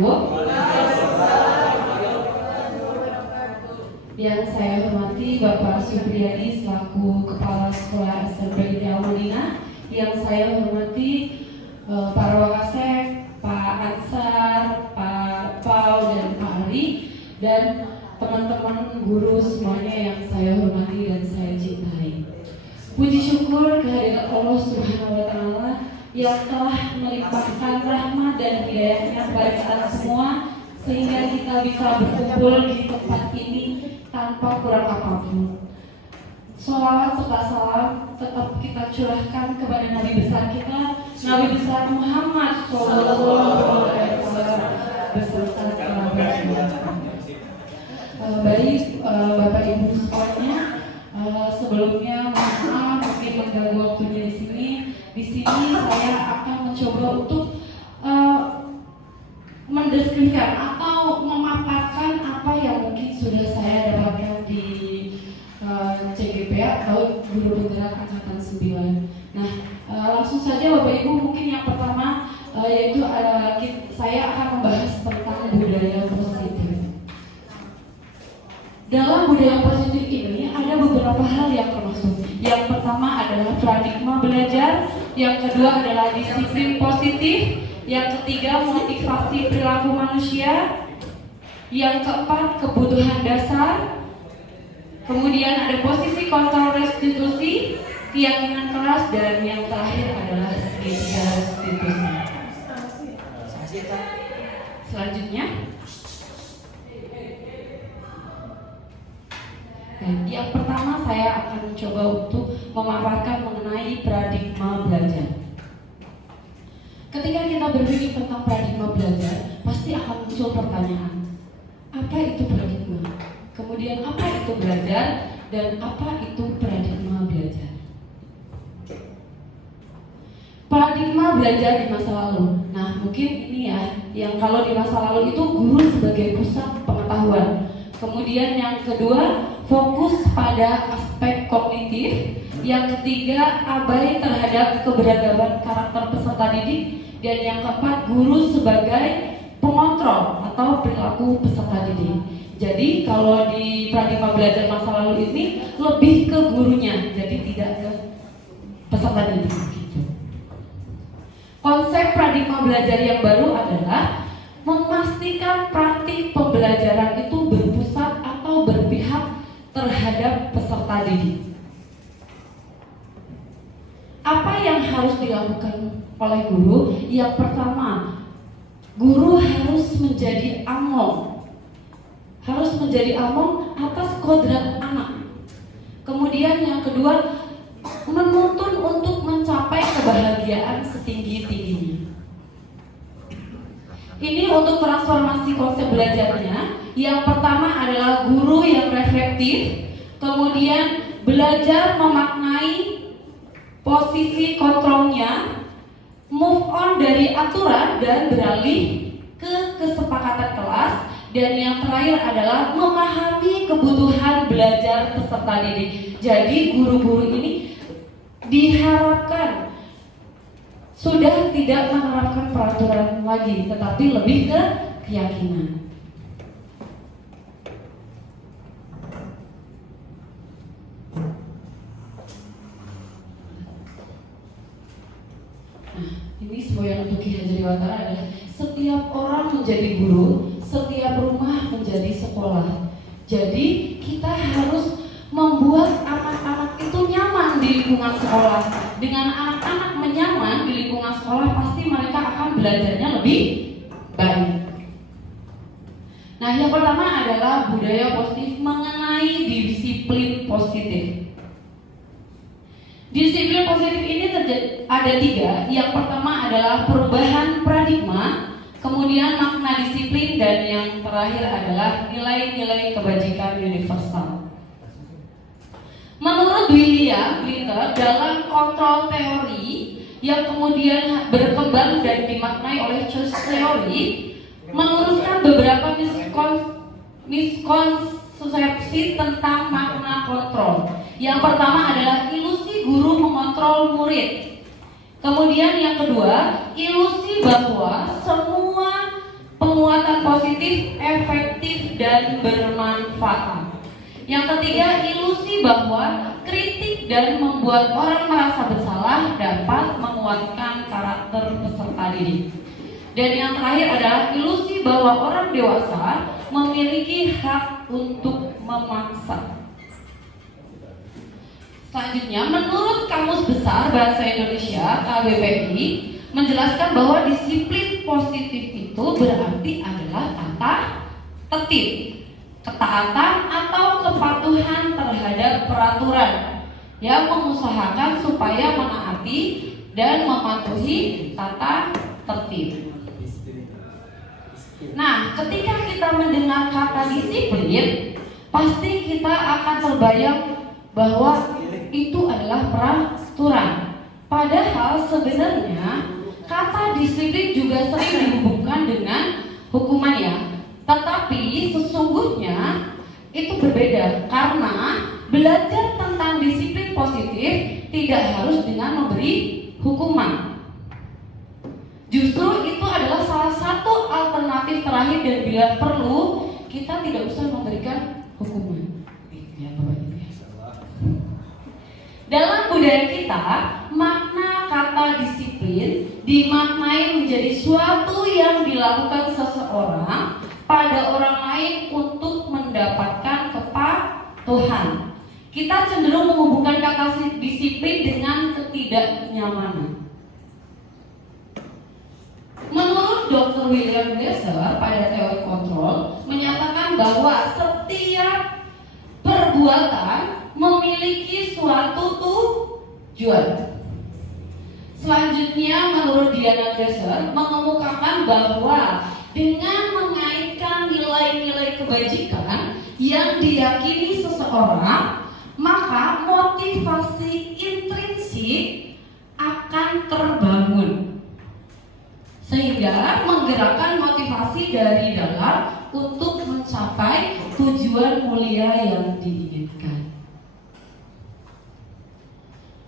wabarakatuh. Yang saya hormati Bapak Supriyadi selaku Kepala Sekolah SMP Ideal Madinah. Yang saya hormati para Wakasek, Pak Ansar, Pak Pau dan Pak Ari, dan teman-teman guru semuanya yang saya hormati dan saya cintai. Puji syukur kehadirat Allah Subhanahu wa Ta'ala yang telah melimpahkan rahmat dan hidayahnya kepada kita semua sehingga kita bisa berkumpul di tempat ini tanpa kurang apapun. Sholawat serta salam tetap kita curahkan kepada Nabi besar kita, Nabi besar Muhammad Sallallahu Alaihi Wasallam beserta kerabatnya. Baik Bapak Ibu semuanya, sebelumnya mohon maaf mungkin mengganggu waktunya di sini. Di sini saya akan mencoba untuk mendeskripsikan atau memaparkan apa yang mungkin sudah saya dapatkan di CGPA atau Guru Penggerak Angkatan 9. Nah, langsung saja Bapak Ibu, mungkin yang pertama yaitu saya akan membahas tentang budaya positif. Dalam budaya positif ini ada beberapa hal yang termasuk. Yang pertama adalah paradigma belajar, yang kedua adalah disiplin positif, yang ketiga motivasi perilaku manusia, yang keempat kebutuhan dasar, kemudian ada posisi kontrol restitusi, keyakinan keras, dan yang terakhir adalah segitiga restitusi. Selanjutnya, yang pertama saya akan mencoba untuk memaparkan mengenai paradigma belajar. Ketika kita berpikir tentang paradigma belajar, pasti akan muncul pertanyaan, apa itu paradigma? Kemudian apa itu belajar dan apa itu paradigma belajar? Paradigma belajar di masa lalu. Nah, mungkin ini ya, yang kalau di masa lalu itu guru sebagai pusat pengetahuan. Kemudian yang kedua, fokus pada aspek kognitif. Yang ketiga, abai terhadap keberagaman karakter peserta didik. Dan yang keempat, guru sebagai pengontrol atau perilaku peserta didik. Jadi kalau di paradigma belajar masa lalu ini lebih ke gurunya, jadi tidak ke peserta didik gitu. Konsep paradigma belajar yang baru adalah memastikan praktik pembelajaran itu berpusat atau berpihak terhadap peserta didik. Apa yang harus dilakukan oleh guru? Yang pertama, guru harus menjadi among. Harus menjadi among atas kodrat anak. Kemudian yang kedua, menuntun untuk mencapai kebahagiaan setinggi-tingginya. Ini untuk transformasi konsep belajarnya. Yang pertama adalah guru yang reflektif, kemudian belajar memaknai posisi kontrolnya, move on dari aturan dan beralih ke kesepakatan kelas, dan yang terakhir adalah memahami kebutuhan belajar peserta didik. Jadi guru-guru ini diharapkan sudah tidak menerapkan peraturan lagi, tetapi lebih ke keyakinan. Nah, ini semboyan untuk Ki Hajar Dewantara adalah setiap orang menjadi guru, setiap rumah menjadi sekolah. Jadi kita harus membuat anak-anak itu nyaman di lingkungan sekolah. Dengan anak-anak menyaman di lingkungan sekolah, pasti mereka akan belajarnya lebih baik. Nah, yang pertama adalah budaya positif mengenai disiplin positif. Disiplin positif ini ada tiga. Yang pertama adalah perubahan paradigma, kemudian makna disiplin, dan yang terakhir adalah nilai-nilai kebajikan universal. Menurut William Glitter, dalam kontrol teori yang kemudian berkembang dan dimaknai oleh choice theory, meluruskan beberapa miskonsepsi tentang makna kontrol. Yang pertama adalah ilusi guru mengontrol murid. Kemudian yang kedua, ilusi bahwa semua penguatan positif, efektif, dan bermanfaat. Yang ketiga, ilusi bahwa kritik dan membuat orang merasa bersalah dapat menguatkan karakter peserta didik. Dan yang terakhir adalah ilusi bahwa orang dewasa memiliki hak untuk memaksa. Selanjutnya, menurut Kamus Besar Bahasa Indonesia (KBBI) menjelaskan bahwa disiplin positif itu berarti adalah tata tertib, ketaatan atau kepatuhan terhadap peraturan yang mengusahakan supaya menaati dan mematuhi tata tertib. Nah, ketika kita mendengar kata disiplin, pasti kita akan terbayang bahwa itu adalah peraturan. Padahal sebenarnya kata disiplin juga sering dihubungkan dengan hukuman ya. Tetapi sesungguhnya itu berbeda, karena belajar tentang disiplin positif tidak harus dengan memberi hukuman. Justru itu adalah salah satu alternatif terakhir, dan bila perlu kita tidak usah memberikan hukuman. Ya, dalam budaya kita, makna kata disiplin dimaknai menjadi suatu yang dilakukan seseorang pada orang lain untuk mendapatkan kepatuhan. Kita cenderung menghubungkan kata disiplin dengan ketidaknyamanan. Menurut Dr. William Glasser pada teori kontrol menyatakan bahwa setiap perbuatan memiliki suatu tujuan. Selanjutnya, menurut Diana Glasser mengemukakan bahwa dengan mengaitkan nilai-nilai kebajikan yang diyakini seseorang, maka motivasi intrinsik akan terbangun, sehingga menggerakkan motivasi dari dalam untuk mencapai tujuan mulia yang diinginkan.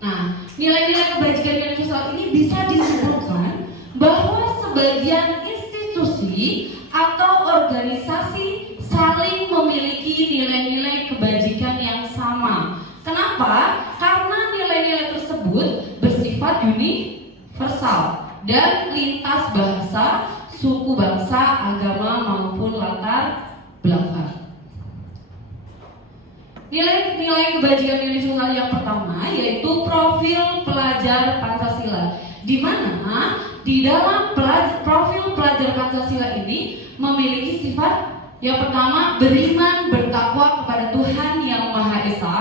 Nah, nilai-nilai kebajikan dan sosial ini bisa disimpulkan bahwa sebagian institusi atau organisasi saling memiliki nilai-nilai kebajikan yang sama. Kenapa? Karena nilai-nilai tersebut bersifat universal dan lintas bahasa, suku bangsa, agama maupun latar belakang. Nilai-nilai kebajikan Indonesia yang pertama yaitu profil pelajar Pancasila, di mana di dalam profil pelajar Pancasila ini memiliki sifat yang pertama, beriman bertakwa kepada Tuhan Yang Maha Esa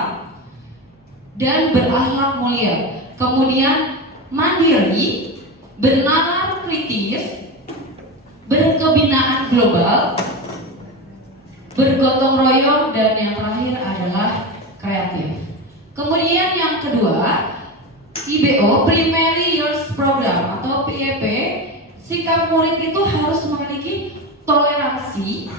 dan berakhlak mulia. Kemudian mandiri, bernalar kritis, berkebinaan global, bergotong royong, dan yang terakhir adalah kreatif. Kemudian yang kedua, IBO, Primary Years Program atau PYP, sikap murid itu harus memiliki toleransi,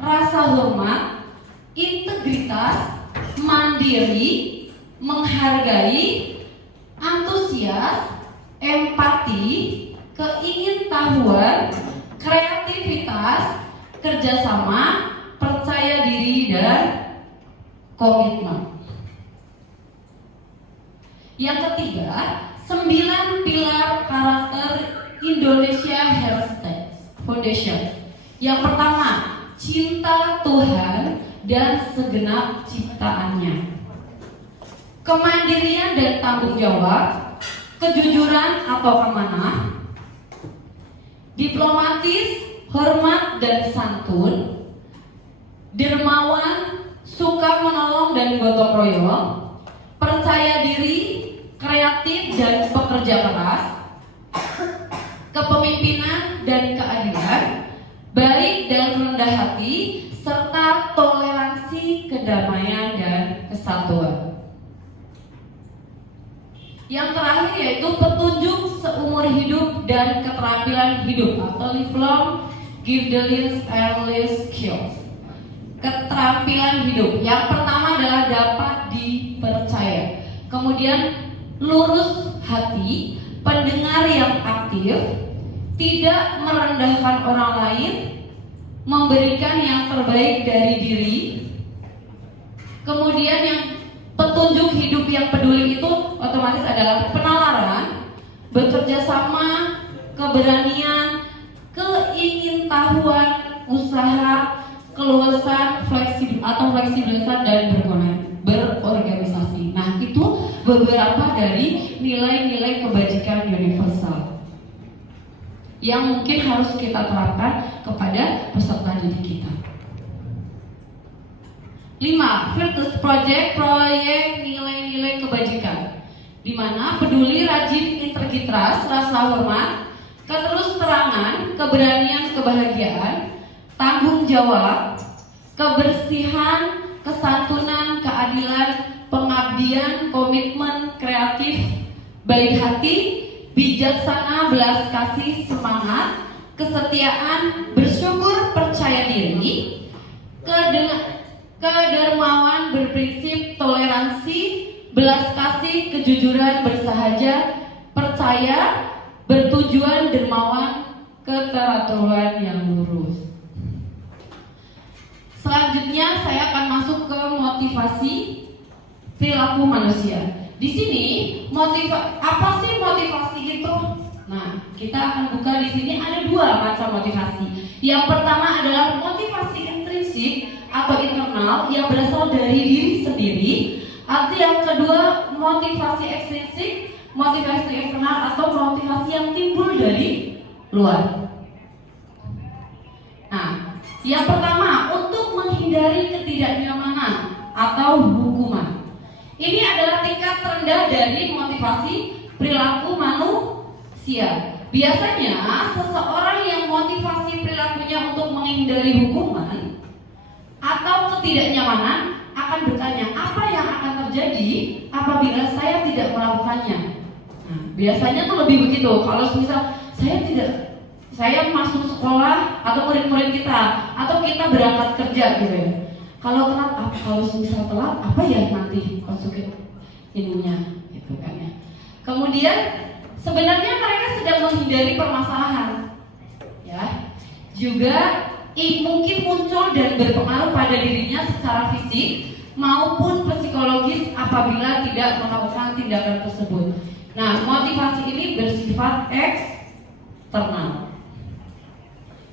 rasa hormat, integritas, mandiri, menghargai, antusias, empati, keingintahuan, kreativitas, kerjasama, percaya diri, dan komitmen. Yang ketiga, 9 pilar karakter Indonesia Heritage Foundation. Yang pertama, cinta Tuhan dan segenap ciptaannya, kemandirian dan tanggung jawab, kejujuran atau amanah, diplomatis, hormat dan santun, dermawan, suka menolong dan gotong royong, percaya diri, kreatif dan pekerja keras, kepemimpinan dan keadilan, baik dan rendah hati, serta toleransi, kedamaian dan kesatuan. Yang terakhir yaitu petunjuk seumur hidup dan keterampilan hidup atau lifelong gifted and skills. Keterampilan hidup. Yang pertama adalah dapat dipercaya. Kemudian lurus hati, pendengar yang aktif, tidak merendahkan orang lain, memberikan yang terbaik dari diri. Kemudian yang petunjuk hidup yang peduli itu otomatis adalah penalaran, bekerja sama, keberanian, keingintahuan, usaha, keluasan, fleksibilitas dan berorganisasi. Nah, itu beberapa dari nilai-nilai kebajikan universal yang mungkin harus kita terapkan kepada peserta didik kita. 5. Virtus Project, proyek nilai-nilai kebajikan, di mana peduli, rajin, integritas, rasa hormat, keterus-terangan, keberanian, kebahagiaan, tanggung jawab, kebersihan, kesantunan, keadilan, pengabdian, komitmen, kreatif, baik hati, bijaksana, belas kasih, semangat, kesetiaan, bersyukur, percaya diri, kedermawan, berprinsip, toleransi, belas kasih, kejujuran, bersahaja, percaya, bertujuan, dermawan, keteraturan yang lurus. Selanjutnya saya akan masuk ke motivasi perilaku manusia. Di sini apa sih motivasi itu? Nah, kita akan buka di sini ada 2 macam motivasi. Yang pertama adalah motivasi intrinsik atau internal yang berasal dari diri sendiri. Atau yang kedua motivasi ekstrinsik, motivasi eksternal atau motivasi yang timbul dari luar. Nah, yang pertama untuk menghindari ketidaknyamanan atau hukuman. Ini adalah tingkat terendah dari motivasi perilaku manusia. Biasanya seseorang yang motivasi perilakunya untuk menghindari hukuman atau ketidaknyamanan akan bertanya, apa yang akan terjadi apabila saya tidak melakukannya? Nah, biasanya tuh lebih begitu. Kalau misal saya masuk sekolah atau murid-murid kita atau kita berangkat kerja gitu ya. Kalau telat, kalau misal telat, apa ya nanti konsekuensinya gitu kan ya. Kemudian sebenarnya mereka sedang menghindari permasalahan, ya. Juga mungkin muncul dan berpengaruh pada dirinya secara fisik maupun psikologis apabila tidak melakukan tindakan tersebut. Nah, motivasi ini bersifat eksternal.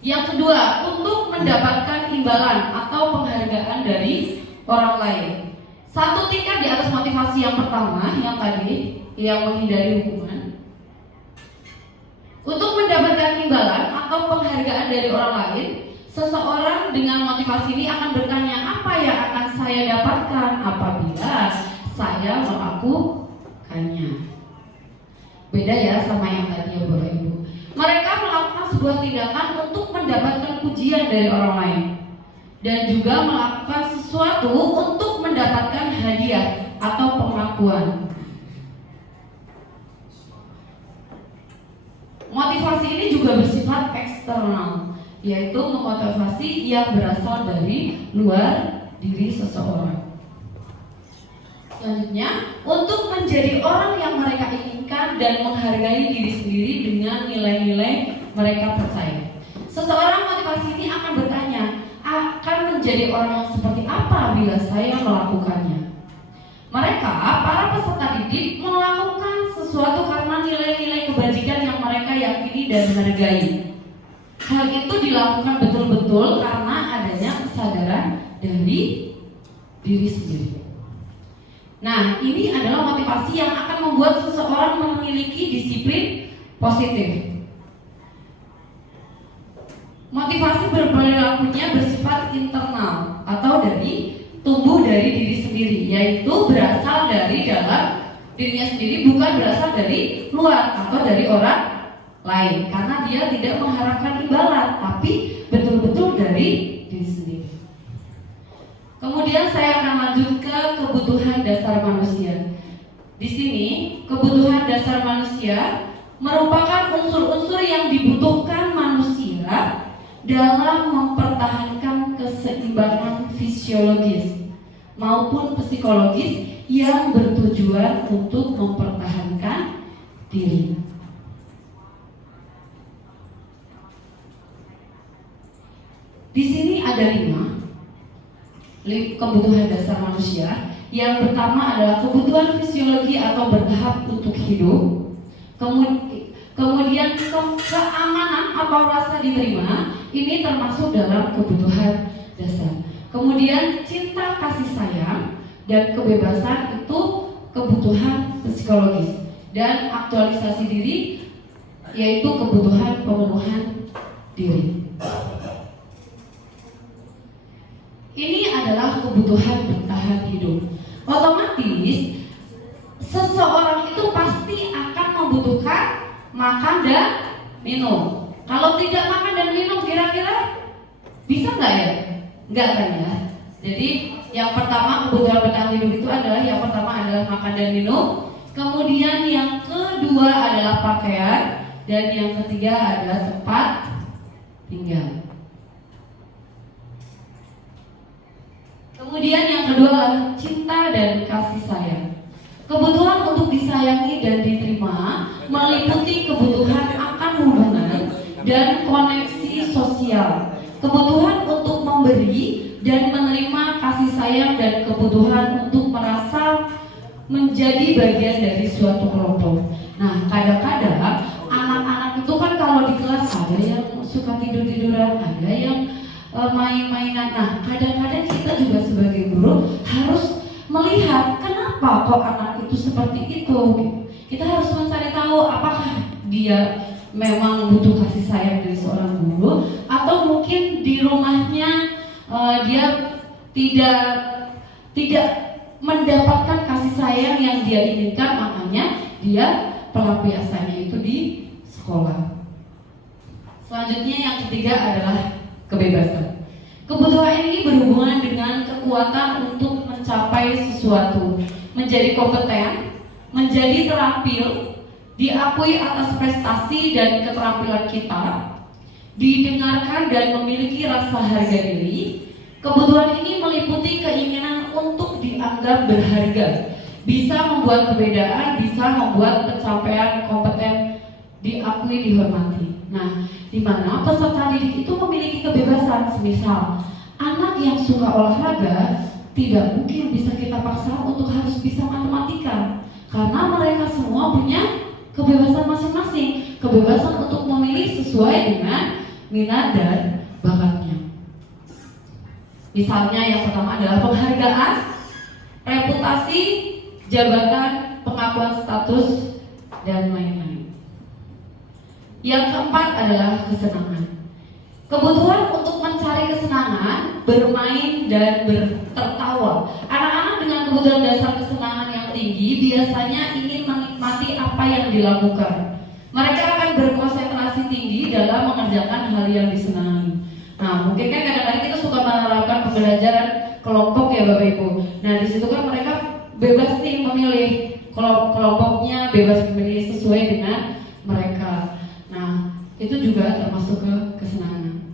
Yang kedua, untuk mendapatkan imbalan atau penghargaan dari orang lain. Satu tingkat di atas motivasi yang pertama, yang tadi, yang menghindari hukuman. Untuk mendapatkan imbalan atau penghargaan dari orang lain, seseorang dengan motivasi ini akan bertanya, apa yang akan saya dapatkan apabila saya melakukannya? Beda ya sama yang tadi ya Bapak Ibu. Mereka melakukan sebuah tindakan untuk mendapatkan pujian dari orang lain dan juga melakukan sesuatu untuk mendapatkan hadiah atau pengakuan. Motivasi ini juga bersifat eksternal, yaitu motivasi yang berasal dari luar diri seseorang. Selanjutnya, untuk menjadi orang yang mereka inginkan dan menghargai diri sendiri dengan nilai-nilai mereka percaya. Seseorang motivasi ini akan bertanya, akan menjadi orang seperti apa bila saya melakukannya? Mereka, para peserta didik, melakukan sesuatu karena nilai-nilai kebajikan yang mereka yakini dan menghargai. Hal itu dilakukan betul-betul karena adanya kesadaran dari diri sendiri. Nah, ini adalah motivasi yang akan membuat seseorang memiliki disiplin positif. Motivasi berperilakunya bersifat internal atau tumbuh dari diri sendiri, yaitu berasal dari dalam dirinya sendiri, bukan berasal dari luar atau dari orang lain, karena dia tidak mengharapkan imbalan, tapi betul-betul dari diri sendiri. Kemudian saya akan lanjut ke kebutuhan dasar manusia. Di sini, kebutuhan dasar manusia merupakan unsur-unsur yang dibutuhkan manusia dalam mempertahankan keseimbangan fisiologis maupun psikologis yang bertujuan untuk mempertahankan diri. ada 5 kebutuhan dasar manusia. Yang pertama adalah kebutuhan fisiologi atau bertahap untuk hidup. Kemudian keamanan atau rasa diterima, ini termasuk dalam kebutuhan dasar. Kemudian cinta, kasih sayang, dan kebebasan itu kebutuhan psikologis. Dan aktualisasi diri yaitu kebutuhan pemenuhan diri. Ini adalah kebutuhan bertahan hidup. Otomatis seseorang itu pasti akan membutuhkan makan dan minum. Kalau tidak makan dan minum, kira-kira bisa nggak ya? Nggak kan ya? Jadi yang pertama kebutuhan bertahan hidup itu adalah yang pertama adalah makan dan minum. Kemudian yang kedua adalah pakaian, dan yang ketiga adalah tempat tinggal. Kemudian yang kedua adalah cinta dan kasih sayang. Kebutuhan untuk disayangi dan diterima meliputi kebutuhan akan hubungan dan koneksi sosial, kebutuhan untuk memberi dan menerima kasih sayang, dan kebutuhan untuk merasa menjadi bagian dari suatu kelompok. Nah, kadang-kadang anak-anak itu kan kalau di kelas ada yang suka tidur-tiduran, ada yang main-mainan. Nah, kadang-kadang kita juga sebagai guru harus melihat kenapa kok anak itu seperti itu. Kita harus mencari tahu apakah dia memang butuh kasih sayang dari seorang guru, atau mungkin di rumahnya dia tidak mendapatkan kasih sayang yang dia inginkan, makanya dia pelampiasannya itu di sekolah. Selanjutnya yang ketiga adalah kebebasan. Kebutuhan ini berhubungan dengan kekuatan untuk mencapai sesuatu, menjadi kompeten, menjadi terampil, diakui atas prestasi dan keterampilan kita, didengarkan dan memiliki rasa harga diri. Kebutuhan ini meliputi keinginan untuk dianggap berharga, bisa membuat perbedaan, bisa membuat pencapaian kompeten diakui, dihormati. Nah, di mana peserta didik itu memiliki kebebasan. Semisal anak yang suka olahraga, tidak mungkin bisa kita paksa untuk harus bisa matematika, karena mereka semua punya kebebasan masing-masing, kebebasan untuk memilih sesuai dengan minat dan bakatnya. Misalnya yang pertama adalah penghargaan, reputasi, jabatan, pengakuan status, dan lain-lain. Yang keempat adalah kesenangan. Kebutuhan untuk mencari kesenangan, bermain dan tertawa. Anak-anak dengan kebutuhan dasar kesenangan yang tinggi biasanya ingin menikmati apa yang dilakukan. Mereka akan berkonsentrasi tinggi dalam mengerjakan hal yang disenangi. Nah, mungkin kan kadang-kadang kita suka menerapkan pembelajaran kelompok ya Bapak Ibu. Nah, di situ kan mereka bebas nih memilih kelompoknya, bebas memilih sesuai dengan mereka. Nah, itu juga termasuk ke kesenangan.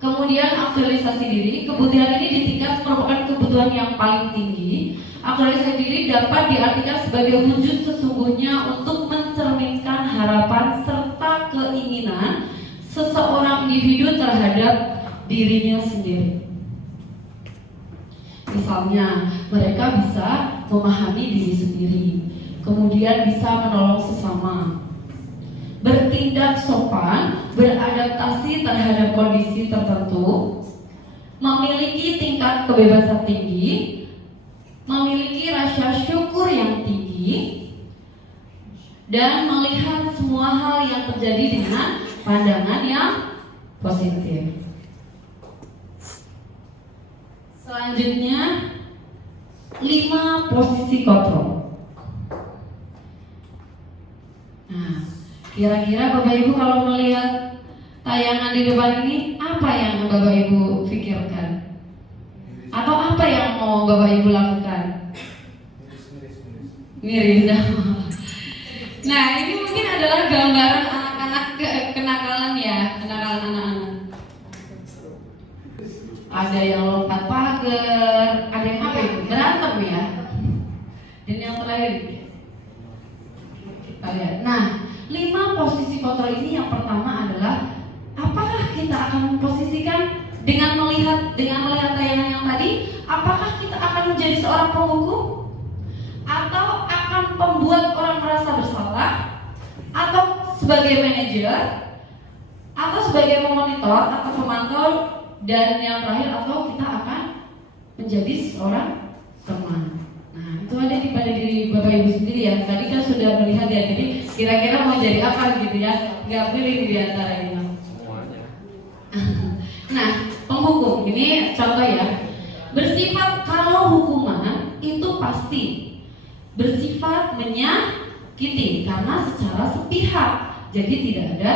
Kemudian aktualisasi diri. Kebutuhan ini di tingkat merupakan kebutuhan yang paling tinggi. Aktualisasi diri dapat diartikan sebagai wujud sesungguhnya untuk mencerminkan harapan serta keinginan seseorang individu terhadap dirinya sendiri. Misalnya, mereka bisa memahami diri sendiri, kemudian bisa menolong sesama, bertindak sopan, beradaptasi terhadap kondisi tertentu, memiliki tingkat kebebasan tinggi, memiliki rasa syukur yang tinggi, dan melihat semua hal yang terjadi dengan pandangan yang positif. Selanjutnya, 5 posisi kontrol. Nah, kira-kira Bapak Ibu kalau melihat tayangan di depan ini, apa yang Bapak Ibu pikirkan? Atau apa yang mau Bapak Ibu lakukan? Miris. Nah, ini mungkin adalah gambaran anak-anak kenakalan ya, kenakalan anak-anak. Ada yang lompat pagar, ada yang apa itu? Berantem ya. Dan yang terakhir kita lihat. Nah, 5 posisi kontrol ini yang pertama adalah apakah kita akan memposisikan Dengan melihat tayangan yang tadi, apakah kita akan menjadi seorang penghukum? Atau akan membuat orang merasa bersalah? Atau sebagai manajer? Atau sebagai memonitor atau pemantau? Dan yang terakhir, atau kita akan menjadi seorang teman? Nah, itu ada pada diri Bapak Ibu sendiri ya. Tadi kan sudah melihat ya, jadi kira-kira mau jadi apa gitu ya. Nggak pilih di antara ini. Semuanya. Nah, penghukum ini contoh ya. Bersifat, kalau hukuman itu pasti bersifat menyakiti karena secara sepihak. Jadi tidak ada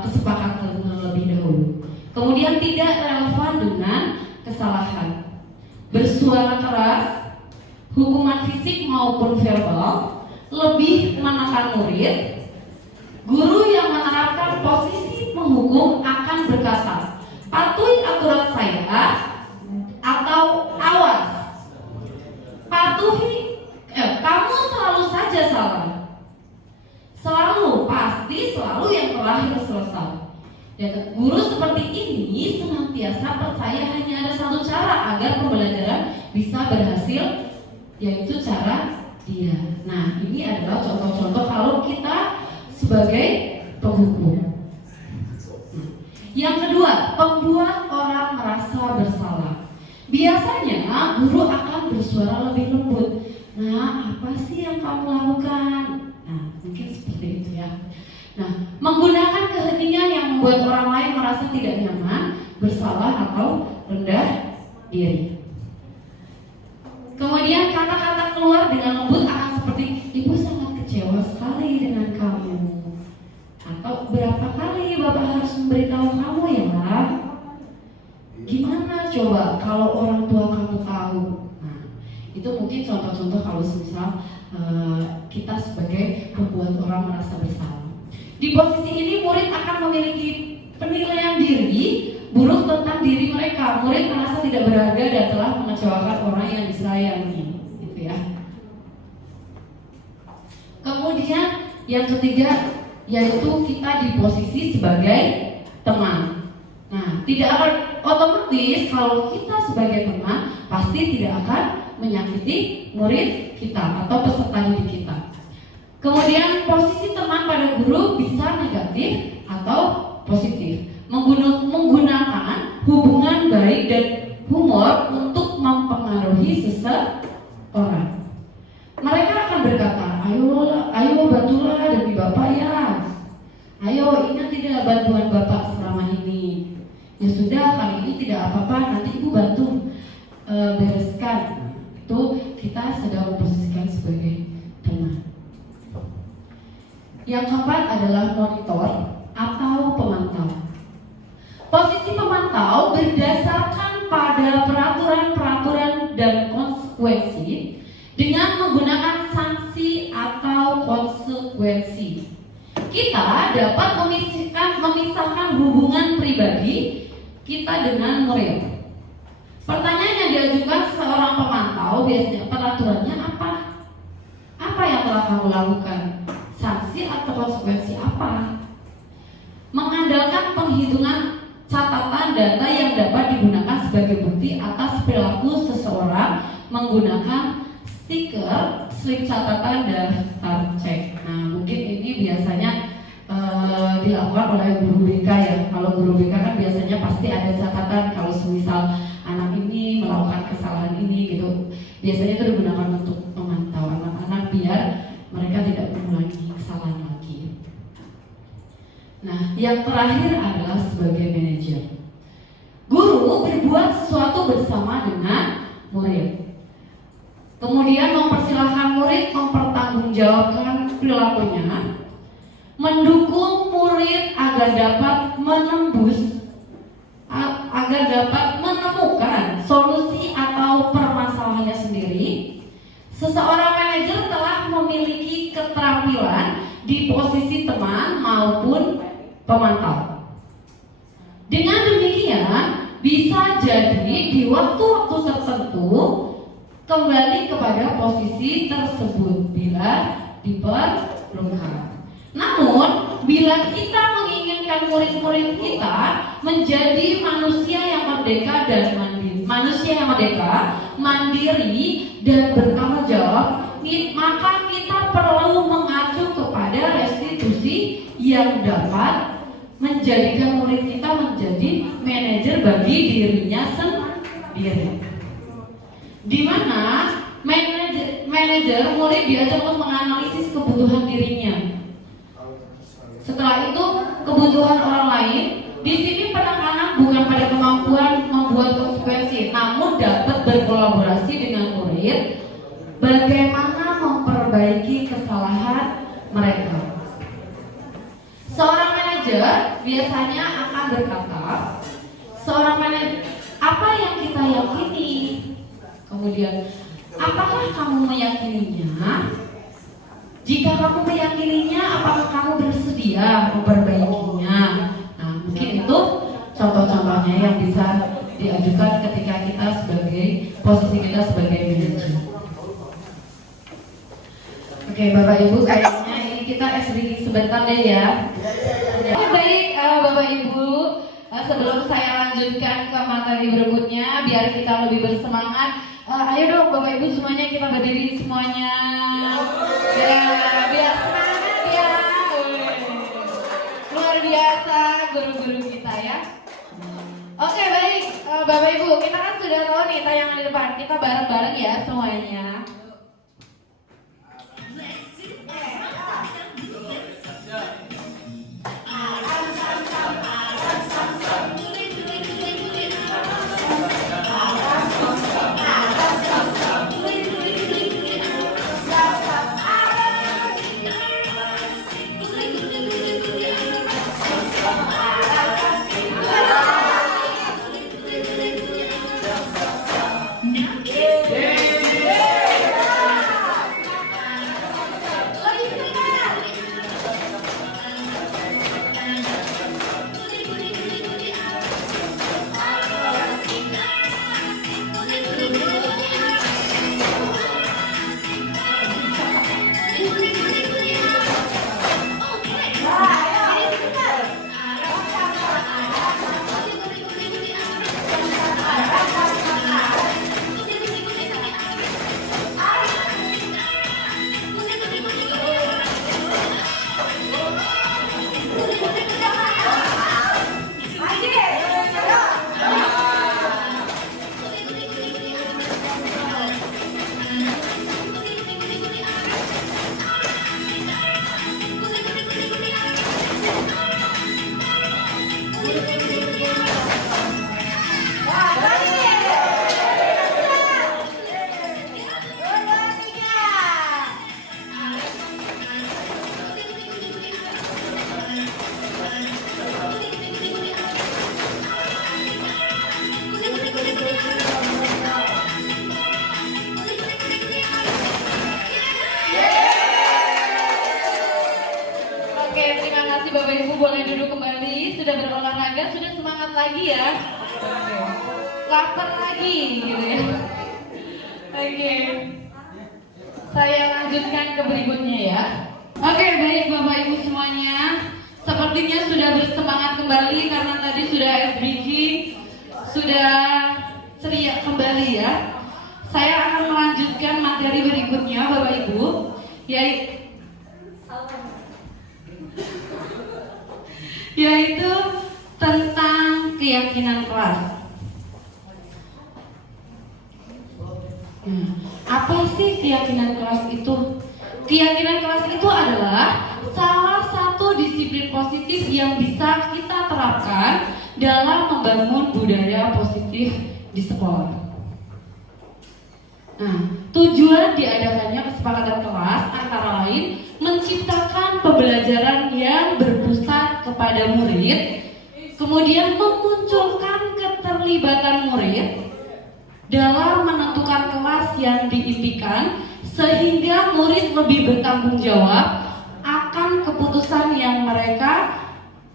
kesepakatan lebih dahulu. Kemudian tidak relevan dengan kesalahan. Bersuara keras, hukuman fisik maupun verbal, lebih menekan murid. Guru yang menerapkan posisi menghukum akan berkata, patuhi aturan saya, atau awas, patuhi, kamu selalu saja salah. Selalu, pasti selalu yang terakhir selesai. Dan guru seperti ini senantiasa percaya hanya ada satu cara agar pembelajaran bisa berhasil, yaitu cara dia. Nah, ini adalah contoh-contoh kalau kita sebagai penghukum. Yang kedua, membuat orang merasa bersalah. Biasanya guru akan bersuara lebih lembut. Nah, apa sih yang kamu lakukan? Nah, mungkin seperti itu ya. Nah, menggunakan keheningan yang membuat orang lain merasa tidak nyaman, bersalah atau rendah diri. Kemudian kata-kata keluar dengan lembut akan seperti, ibu sangat kecewa sekali dengan kamu. Atau berapa kali bapak harus memberitahu kamu ya? Gimana coba kalau orang tua kamu tahu? Nah, itu mungkin contoh-contoh kalau misal kita sebagai membuat orang merasa bersalah. Di posisi ini murid akan memiliki penilaian diri buruk tentang diri mereka. Murid merasa tidak berharga dan telah mengecewakan orang yang disayangi, gitu ya. Kemudian yang ketiga yaitu kita di posisi sebagai teman. Nah, tidak akan otomatis kalau kita sebagai teman pasti tidak akan menyakiti murid kita atau peserta didik kita. Kemudian posisi teman pada guru bisa negatif atau positif. Menggunakan hubungan baik dan humor untuk mempengaruhi seseorang. Mereka akan berkata, ayo bantulah demi bapak ya. Ayo ingat tidak bantuan bapak selama ini. Ya sudah, kali ini tidak apa-apa, nanti ibu bantu bereskan. Itu kita sedang memposisikan sebagai teman. Yang keempat adalah monitor atau pemantau. Posisi pemantau berdasarkan pada peraturan-peraturan dan konsekuensi dengan menggunakan sanksi atau konsekuensi. Kita dapat memisahkan hubungan pribadi kita dengan murid. Pertanyaan yang diajukan seorang pemantau biasanya peraturannya apa? Apa yang telah kamu lakukan? Sanksi atau konsekuensi apa? Mengandalkan penghitungan catatan data yang dapat digunakan sebagai bukti atas perilaku seseorang menggunakan stiker, slip catatan, daftar cek. Nah, mungkin ini biasanya dilakukan oleh guru BK ya. Kalau guru BK kan biasanya pasti ada catatan kalau semisal anak ini melakukan kesalahan ini gitu. Biasanya itu digunakan untuk memantau anak-anak biar mereka tidak mengulangi kesalahan lagi. Nah, yang terakhir adalah sebagai manajer. Guru berbuat sesuatu bersama dengan murid. Kemudian mempersilahkan murid mempertanggungjawabkan perilakunya, mendukung murid agar dapat menemukan solusi atau permasalahannya sendiri. Seseorang manajer telah memiliki keterampilan di posisi teman maupun pemantau. Dengan demikian, bisa jadi di waktu-waktu tertentu kembali kepada posisi tersebut bila diperlukan. Namun, bila kita menginginkan murid-murid kita menjadi manusia yang merdeka dan mandiri. Manusia yang merdeka, mandiri dan bertanggung jawab, maka kita perlu mengacu kepada restitusi yang dapat menjadikan murid kita menjadi manajer bagi dirinya sendiri. Di mana manajer murid diajak untuk menganalisis kebutuhan dirinya. Setelah itu kebutuhan orang lain. Di sini penekanan bukan pada kemampuan membuat konsekuensi, namun dapat berkolaborasi dengan murid bagaimana memperbaiki kesalahan mereka. Seorang manajer biasanya akan berkata, seorang manajer, apa yang kita yakini? Kemudian, apakah kamu meyakininya? Jika kamu meyakininya, apakah kamu bersedia memperbaikinya? Nah, mungkin itu contoh-contohnya yang bisa diajukan ketika kita sebagai posisi kita sebagai manajer. Oke, Bapak Ibu, kayaknya ini kita SBG sebentar deh ya. Baik, Bapak Ibu, sebelum saya lanjutkan ke materi berikutnya, biar kita lebih bersemangat, ayo dong Bapak Ibu semuanya kita berdiri semuanya. Ya, biar semangat ya. Luar biasa guru-guru kita ya. Oke, baik, Bapak Ibu, kita kan sudah tahu nih tayangan di depan, kita bareng-bareng ya semuanya. Bapak Ibu boleh duduk kembali, sudah berolahraga, sudah semangat lagi ya. Lapar lagi gitu ya. Oke. Saya lanjutkan ke berikutnya ya. Oke, baik Bapak Ibu semuanya. Sepertinya sudah bersemangat kembali karena tadi sudah SBG, sudah ceria kembali ya. Saya akan melanjutkan materi berikutnya Bapak Ibu, yaitu tentang keyakinan kelas. Apa sih keyakinan kelas itu? Keyakinan kelas itu adalah salah satu disiplin positif yang bisa kita terapkan dalam membangun budaya positif di sekolah. Nah, tujuan diadakannya kesepakatan kelas antara lain menciptakan pembelajaran yang berpusat kepada murid, kemudian memunculkan keterlibatan murid dalam menentukan kelas yang diimpikan, sehingga murid lebih bertanggung jawab akan keputusan yang mereka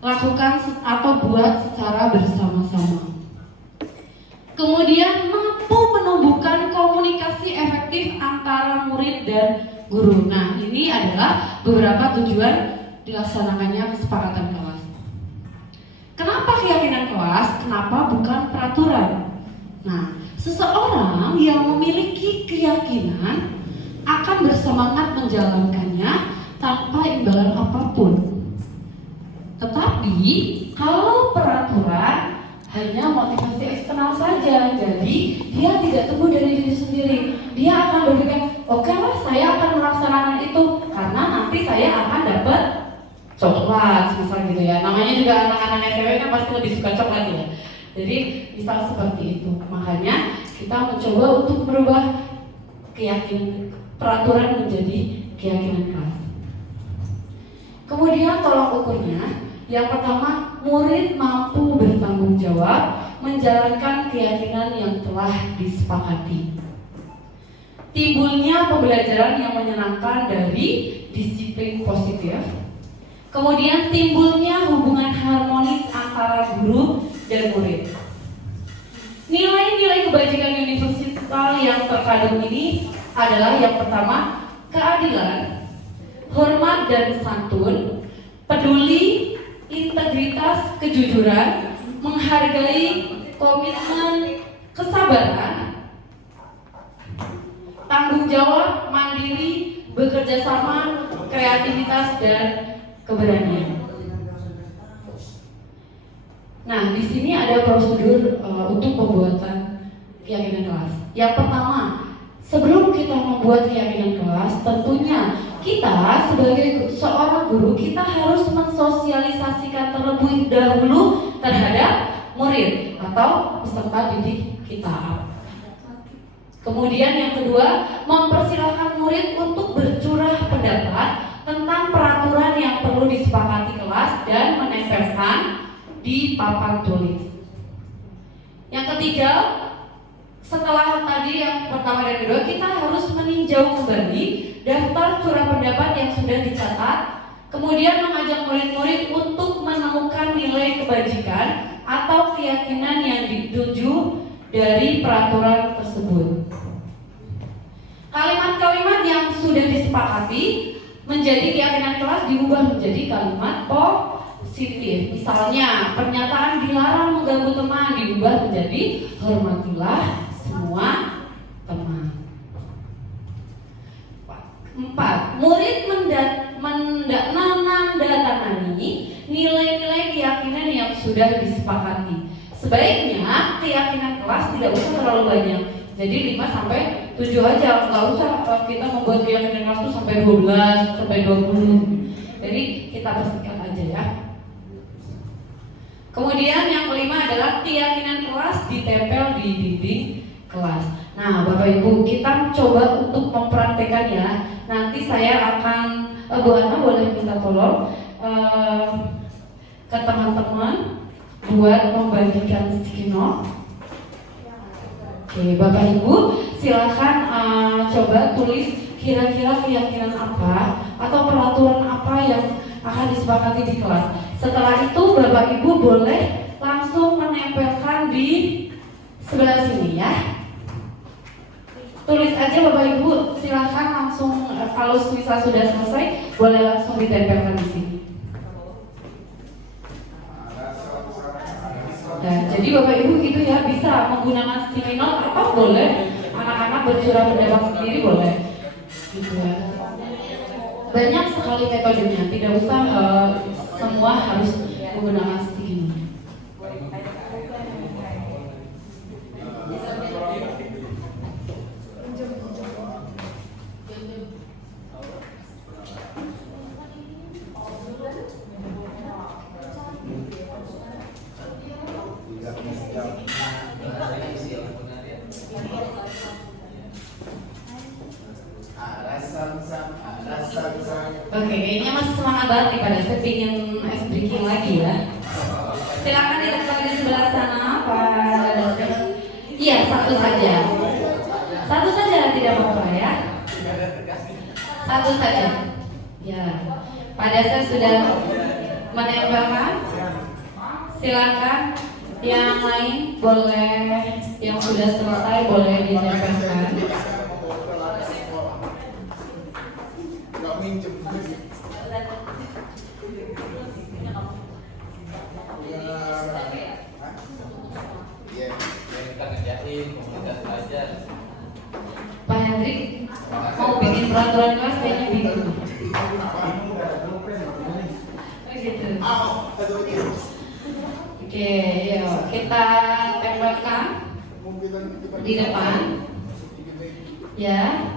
lakukan atau buat secara bersama-sama. Kemudian mampu menumbuhkan komunikasi efektif antara murid dan guru. Nah, ini adalah beberapa tujuan dilaksanakannya kesepakatan kelas. Kenapa keyakinan kelas? kelas, kenapa bukan peraturan? Nah, seseorang yang memiliki keyakinan akan bersemangat menjalankannya tanpa imbalan apapun. Tetapi kalau peraturan hanya motivasi eksternal saja, jadi dia tidak tumbuh dari diri sendiri. Dia akan berpikir, oke lah, saya akan melaksanakan itu karena nanti saya akan dapat coklat, misal gitu ya. Namanya juga anak-anak STW kan pasti lebih suka coklat ya. Jadi misal seperti itu. Makanya kita mencoba untuk merubah keyakinan peraturan menjadi keyakinan kelas. Kemudian tolak ukurnya, yang pertama, murid mampu bertanggung jawab menjalankan keyakinan yang telah disepakati. Timbulnya pembelajaran yang menyenangkan dari disiplin positif. Kemudian timbulnya hubungan harmonis antara guru dan murid. Nilai-nilai kebajikan universal yang terkandung ini adalah yang pertama, keadilan, hormat dan santun, peduli, integritas, kejujuran, menghargai, komitmen, kesabaran, tanggung jawab, mandiri, bekerja sama, kreativitas, dan keberanian. Nah, di sini ada prosedur untuk pembuatan keyakinan kelas. Yang pertama, sebelum kita membuat keyakinan kelas, tentunya kita sebagai seorang guru, kita harus mensosialisasikan terlebih dahulu terhadap murid atau peserta didik kita. Kemudian yang kedua, mempersilahkan murid untuk bercurah pendapat tentang peraturan yang perlu disepakati kelas dan menempelkan di papan tulis. Yang ketiga, setelah tadi yang pertama dan kedua, kita harus meninjau kembali daftar curah pendapat yang sudah dicatat, kemudian mengajak murid-murid untuk menemukan nilai kebajikan atau keyakinan yang dituju dari peraturan tersebut. Kalimat-kalimat yang sudah disepakati menjadi keyakinan kelas diubah menjadi kalimat positif. Misalnya, pernyataan dilarang mengganggu teman diubah menjadi hormatilah semua teman. 4. Murid menandatangani nilai-nilai keyakinan yang sudah disepakati. Sebaiknya keyakinan kelas tidak usah terlalu banyak. Jadi 5 sampai 7 aja, nggak usah kita membuat keyakinan kelas itu sampai 12, sampai 20. Jadi kita bersihkan aja ya. Kemudian yang kelima adalah keyakinan kelas ditempel di dinding kelas. Nah, Bapak Ibu, kita coba untuk mempraktekkan ya. Nanti saya akan, Bu Ana boleh minta tolong ke teman-teman buat membagikan sticky note. Oke, Bapak Ibu silakan coba tulis kira-kira keyakinan apa atau peraturan apa yang akan disepakati di kelas. Setelah itu Bapak Ibu boleh langsung menempelkan di sebelah sini ya. Tulis aja Bapak Ibu, silakan langsung kalau misal sudah selesai boleh langsung ditempelkan di sini. Nah, jadi Bapak Ibu gitu ya, bisa menggunakan sticky note atau boleh anak-anak bercurah pendapat sendiri boleh. Gitu ya. Banyak sekali metodenya, tidak usah semua harus menggunakan sticky note. Oke, kayaknya masih semangat banget nih pada saya pingin ice breaking lagi ya. Silakan ditempel di sebelah sana, Pak. Iya, satu saja. Satu saja, tidak apa-apa ya. Satu saja. Ya, pada saya sudah menempelkan. Silakan yang lain boleh, yang sudah selesai boleh ditempelkan. Pak Hendrik mau bikin peraturan kelas kayaknya bingung. Oh gitu. Oke, yuk kita tempelkan di depan. Ya.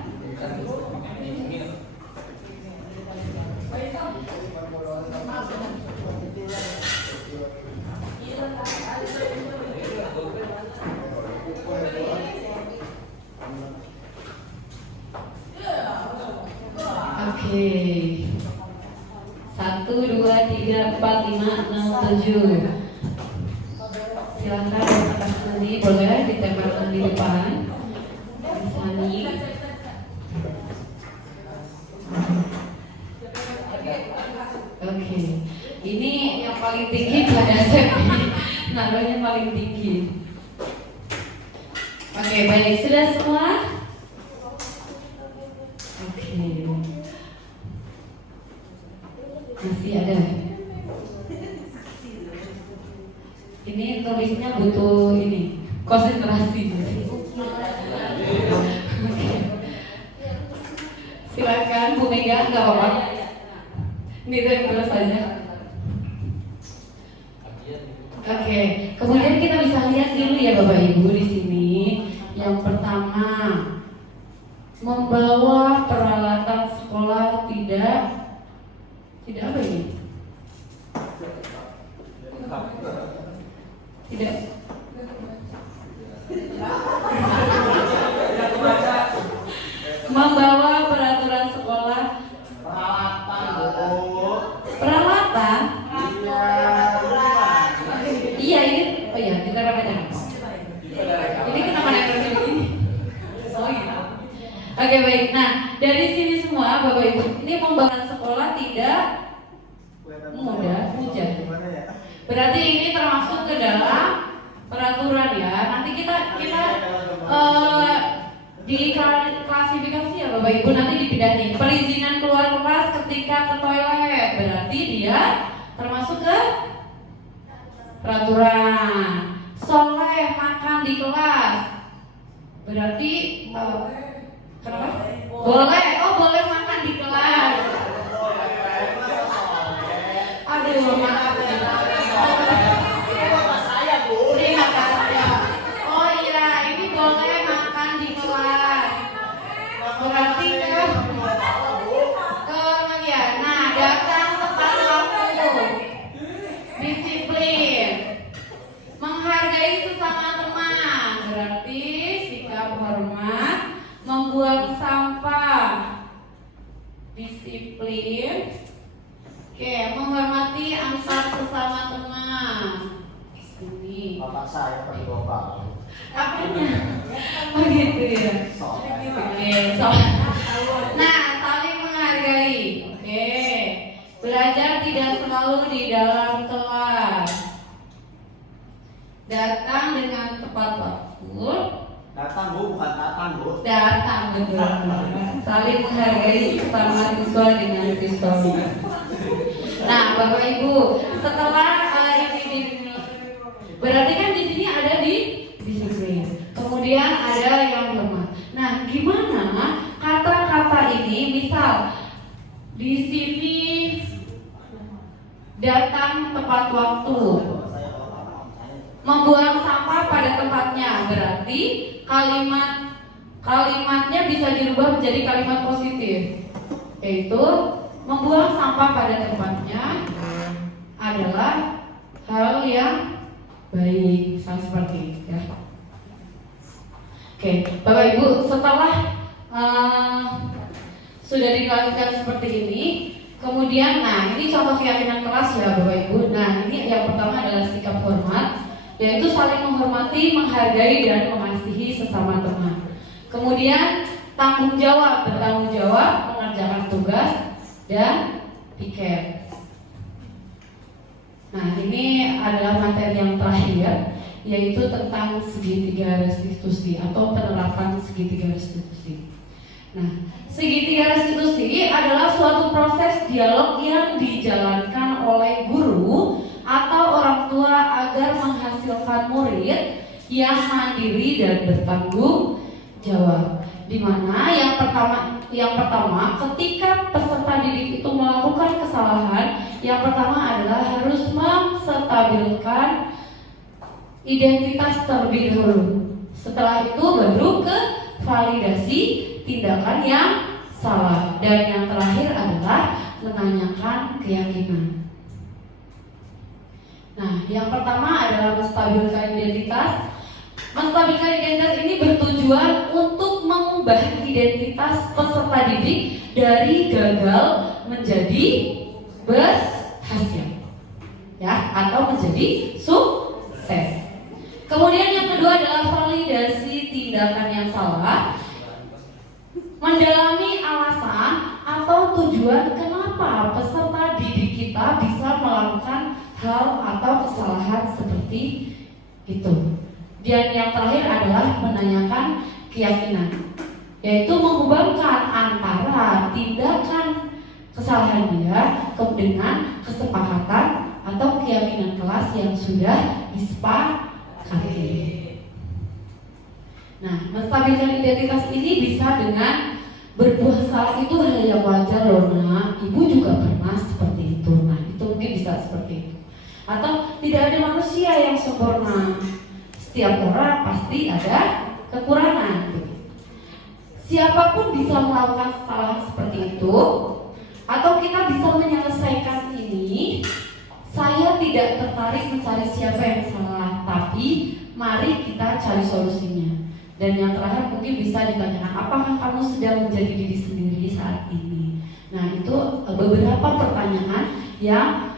Oke. 1, 2, 3, 4, 5, 6, 7. Silakan letakkan sendiri, boleh ditempelkan di depan. Sani. Oke. Ini yang paling tinggi Pak Asep. Naruhnya paling tinggi. Oke, baik, sudah semua? Oke. Masih ada. Ini tulisnya butuh ini konsentrasi. Oke. Silakan Bu Mega, nggak apa-apa. Ini terus saja. Oke, kemudian kita bisa lihat dulu ya Bapak Ibu di sini. Yang pertama, membawa peralatan sekolah tidak apa ini? Tidak. Membawa peraturan sekolah. Peralatan. Iya ini. Oh iya, kita rekaman. Ini kenapa nempel ini? Oh iya. Oke baik. Nah dari sini semua Bapak Ibu, ini membawa sekolah tidak mudah. Berarti ini termasuk ke dalam peraturan ya. Nanti kita diklasifikasi ya Bapak Ibu, nanti dipindahin. Perizinan keluar kelas ketika ke toilet, berarti dia termasuk ke peraturan. Soleh makan di kelas, berarti kenapa? Boleh, boleh makan di kelas. Aduh, maaf. Terima kasih. Oh iya, ini boleh makan di kelas. Berarti ya. Nah, datang tepat waktu. Disiplin. Menghargai sesama teman. Berarti sikap hormat. Membuang sampah. Disiplin. Oke, menghormati antar sesama teman. Ini. Bapak saya pergi bapak. Apanya? Oh gitu ya. Oke, nah, saling menghargai. Oke. Belajar tidak selalu di dalam kelas. Datang dengan tepat waktu. Datang Bu, bukan datang Bu. Datang betul. Saling menghargai sesama siswa dengan siswa. Nah, Bapak Ibu, setelah ini berarti kan di sini ada di disiplin. Kemudian ada yang lemah. Nah, gimana kata-kata ini? Misal di sini datang tepat waktu, membuang sampah pada tempatnya, berarti kalimatnya bisa dirubah menjadi kalimat positif, yaitu membuang sampah pada tempatnya adalah hal yang baik, seperti itu ya. Oke, Bapak Ibu, setelah sudah dilakukan seperti ini, kemudian, nah ini contoh keyakinan kelas ya Bapak Ibu. Nah ini yang pertama adalah sikap hormat, yaitu saling menghormati, menghargai, dan mengasihi sesama teman. Kemudian bertanggung jawab, mengerjakan tugas dan piket. Nah ini adalah materi yang terakhir, yaitu tentang segitiga restitusi atau penerapan segitiga restitusi. Nah, segitiga restitusi adalah suatu proses dialog yang dijalankan oleh guru atau orang tua agar menghasilkan murid yang mandiri dan bertanggung jawab. Di mana yang pertama ketika peserta didik itu melakukan kesalahan, yang pertama adalah harus menstabilkan identitas terlebih dahulu. Setelah itu baru ke validasi tindakan yang salah. Dan yang terakhir adalah menanyakan keyakinan. Nah, yang pertama adalah menstabilkan identitas. Menstabilkan identitas ini bertujuan untuk mengubah identitas peserta didik dari gagal menjadi berhasil, ya, atau menjadi sukses. Kemudian yang kedua adalah validasi tindakan yang salah. Mendalami alasan atau tujuan kenapa peserta didik kita bisa melakukan hal atau kesalahan seperti itu. Dan yang terakhir adalah menanyakan keyakinan, yaitu menghubungkan antara tindakan kesalahan dia dengan kesepakatan atau keyakinan kelas yang sudah disepakati. Nah, menstabilkan identitas ini bisa dengan berbuat salah itu hal yang wajar loh nak. Ibu juga pernah seperti itu. Nah, itu mungkin bisa seperti itu. Atau tidak ada manusia yang sempurna. Setiap orang pasti ada kekurangan. Siapapun bisa melakukan kesalahan seperti itu, atau kita bisa menyelesaikan ini. Saya tidak tertarik mencari siapa yang salah, tapi mari kita cari solusinya. Dan yang terakhir mungkin bisa ditanyakan, apakah kamu sedang menjadi diri sendiri saat ini? Nah, itu beberapa pertanyaan yang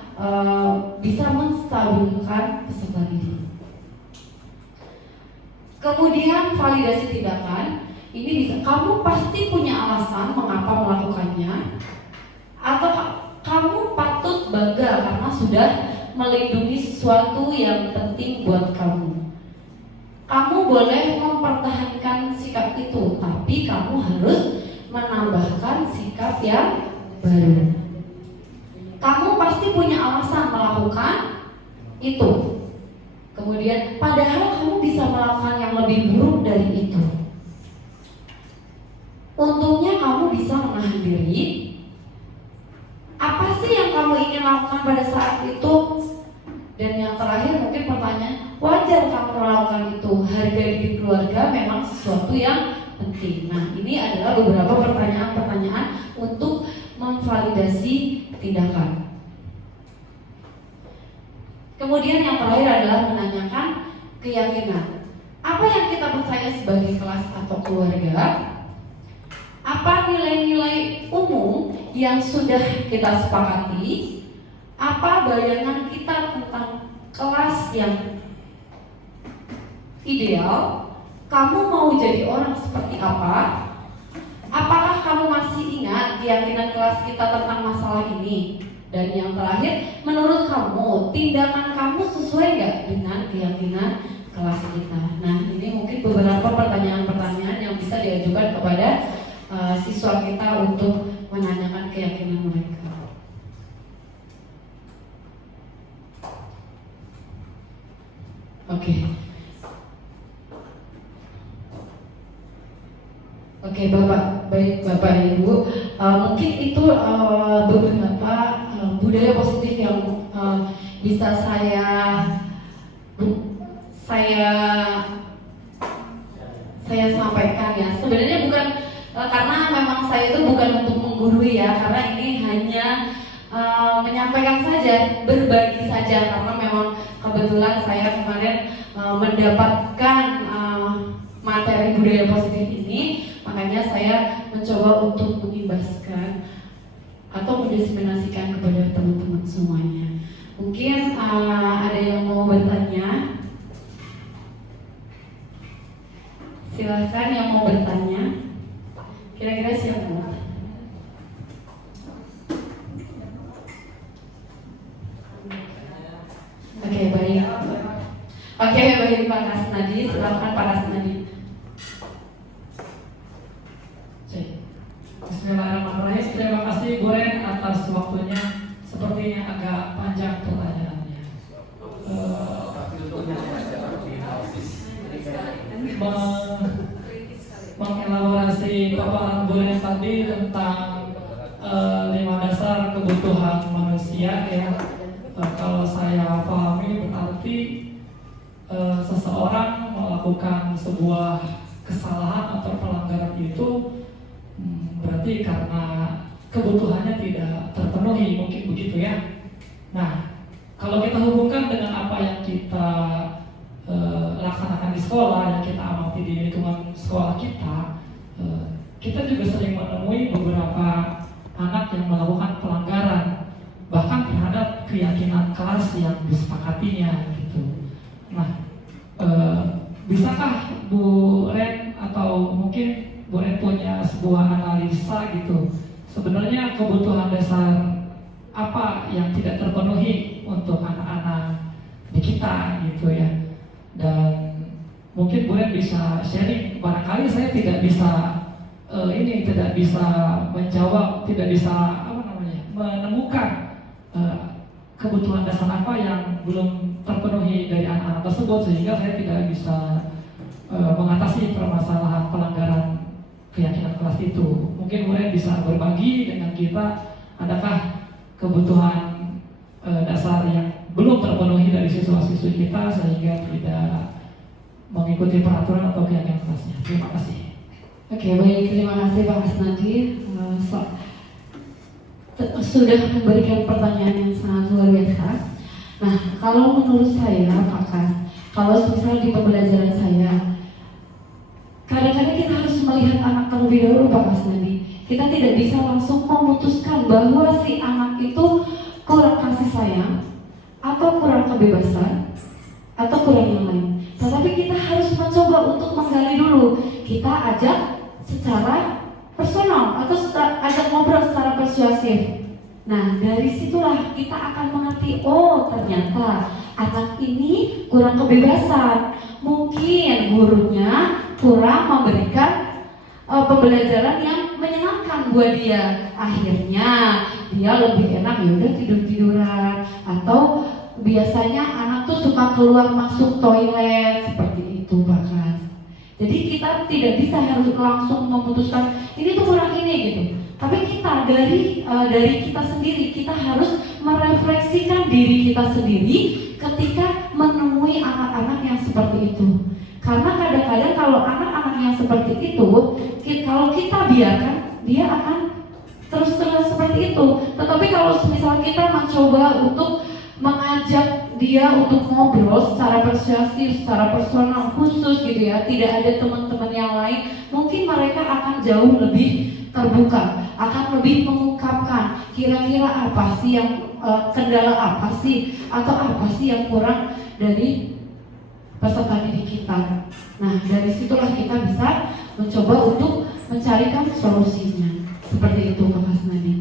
bisa menstabilkan peserta didik. Kemudian validasi tindakan ini bisa, kamu pasti punya alasan mengapa melakukannya, atau kamu patut bangga karena sudah melindungi sesuatu yang penting buat kamu. Kamu boleh mempertahankan sikap itu, tapi kamu harus menambahkan sikap yang baru. Kamu pasti punya alasan melakukan itu. Kemudian padahal kamu bisa melakukan yang lebih buruk dari itu. Untungnya kamu bisa menahan diri. Apa sih yang kamu ingin lakukan pada saat itu? Dan yang terakhir mungkin pertanyaan, wajar kamu melakukan itu. Harga diri keluarga memang sesuatu yang penting. Nah, ini adalah beberapa pertanyaan-pertanyaan untuk memvalidasi tindakan. Kemudian yang terakhir adalah menanyakan keyakinan. Apa yang kita percaya sebagai kelas atau keluarga? Apa nilai-nilai umum yang sudah kita sepakati? Apa bayangan kita tentang kelas yang ideal? Kamu mau jadi orang seperti apa? Apakah kamu masih ingat keyakinan kelas kita tentang masalah ini? Dan yang terakhir, menurut kamu, tindakan kamu sesuai nggak dengan keyakinan kelas kita? Nah, ini mungkin beberapa pertanyaan-pertanyaan yang bisa diajukan kepada siswa kita untuk menanyakan keyakinan mereka. Oke, Bapak Ibu, mungkin itu beberapa budaya positif yang bisa saya sampaikan ya. Sebenarnya bukan karena memang saya itu bukan untuk menggurui ya, karena ini hanya menyampaikan saja, berbagi saja, karena memang kebetulan saya kemarin mendapatkan materi budaya positif ini, makanya saya mencoba untuk mengimbaskan atau mendiseminasikan kepada teman-teman semuanya. Mungkin ada yang mau bertanya? Silakan yang mau bertanya. Kira-kira siapa? Oke, baik. Pak Kasnadi, silakan Pak Kasnadi. Bismillahirrahmanirrahim. Terima kasih Bu Ren atas waktunya. Sepertinya agak panjang pertanyaannya. paparan Bu Ren tadi tentang 5 dasar kebutuhan manusia ya. Kalau saya pahami berarti seseorang melakukan sebuah kesalahan atau pelanggaran itu berarti karena kebutuhannya tidak terpenuhi, mungkin begitu ya. Nah, kalau kita hubungkan dengan apa yang kita laksanakan di sekolah, yang kita amati di lingkungan sekolah kita, kita juga sering menemui beberapa anak yang melakukan pelanggaran bahkan terhadap keyakinan kelas yang disepakatinya gitu. Nah, bisakah Bu Ren atau mungkin Bu Ren punya sebuah analisa gitu, sebenarnya kebutuhan dasar apa yang tidak terpenuhi untuk anak-anak di kita gitu ya. Dan mungkin Bu Ren bisa sharing, barangkali saya tidak bisa tidak bisa menjawab, tidak bisa menemukan kebutuhan dasar apa yang belum terpenuhi dari anak-anak tersebut, sehingga saya tidak bisa mengatasi permasalahan pelanggaran keyakinan kelas itu. Mungkin Bu Ren bisa berbagi dengan kita, adakah kebutuhan dasar yang belum terpenuhi dari siswa-siswi kita sehingga tidak mengikuti peraturan atau keyakinan kelasnya. Terima kasih. Oke, baik, terima kasih Pak Kasnadi sudah memberikan pertanyaan yang sangat luar biasa. Nah, kalau menurut saya Pak Kas, kalau misalnya di pembelajaran saya, kadang-kadang kita harus melihat anak terlebih dahulu Pak Kasnadi. Kita tidak bisa langsung memutuskan bahwa si anak itu kurang kasih sayang, atau kurang kebebasan, atau kurang yang lain. Tetapi kita harus mencoba untuk menggali dulu. Kita ajak secara personal atau ajak ngobrol secara persuasif. Nah, dari situlah kita akan mengerti, oh ternyata anak ini kurang kebebasan. Mungkin gurunya kurang memberikan pembelajaran yang menyenangkan buat dia. Akhirnya dia lebih enak ya udah tidur-tiduran, atau biasanya anak tuh suka keluar masuk toilet seperti itu bahkan. Jadi kita tidak bisa harus langsung memutuskan ini tuh kurang ini gitu. Tapi kita dari kita sendiri, kita harus merefleksikan diri kita sendiri ketika menemui anak-anak yang seperti itu. Karena kadang-kadang kalau anak-anak yang seperti itu, kalau kita biarkan, dia akan terus-terus seperti itu. Tetapi kalau misalnya kita mencoba untuk mengajak dia untuk ngobrol secara persuasif, secara personal khusus gitu ya, tidak ada teman-teman yang lain, mungkin mereka akan jauh lebih terbuka, akan lebih mengungkapkan kira-kira apa sih yang kendala apa sih, atau apa sih yang kurang dari peserta didik kita. Nah, dari situlah kita bisa mencoba untuk mencarikan solusinya. Seperti itu Pak Kasnadi.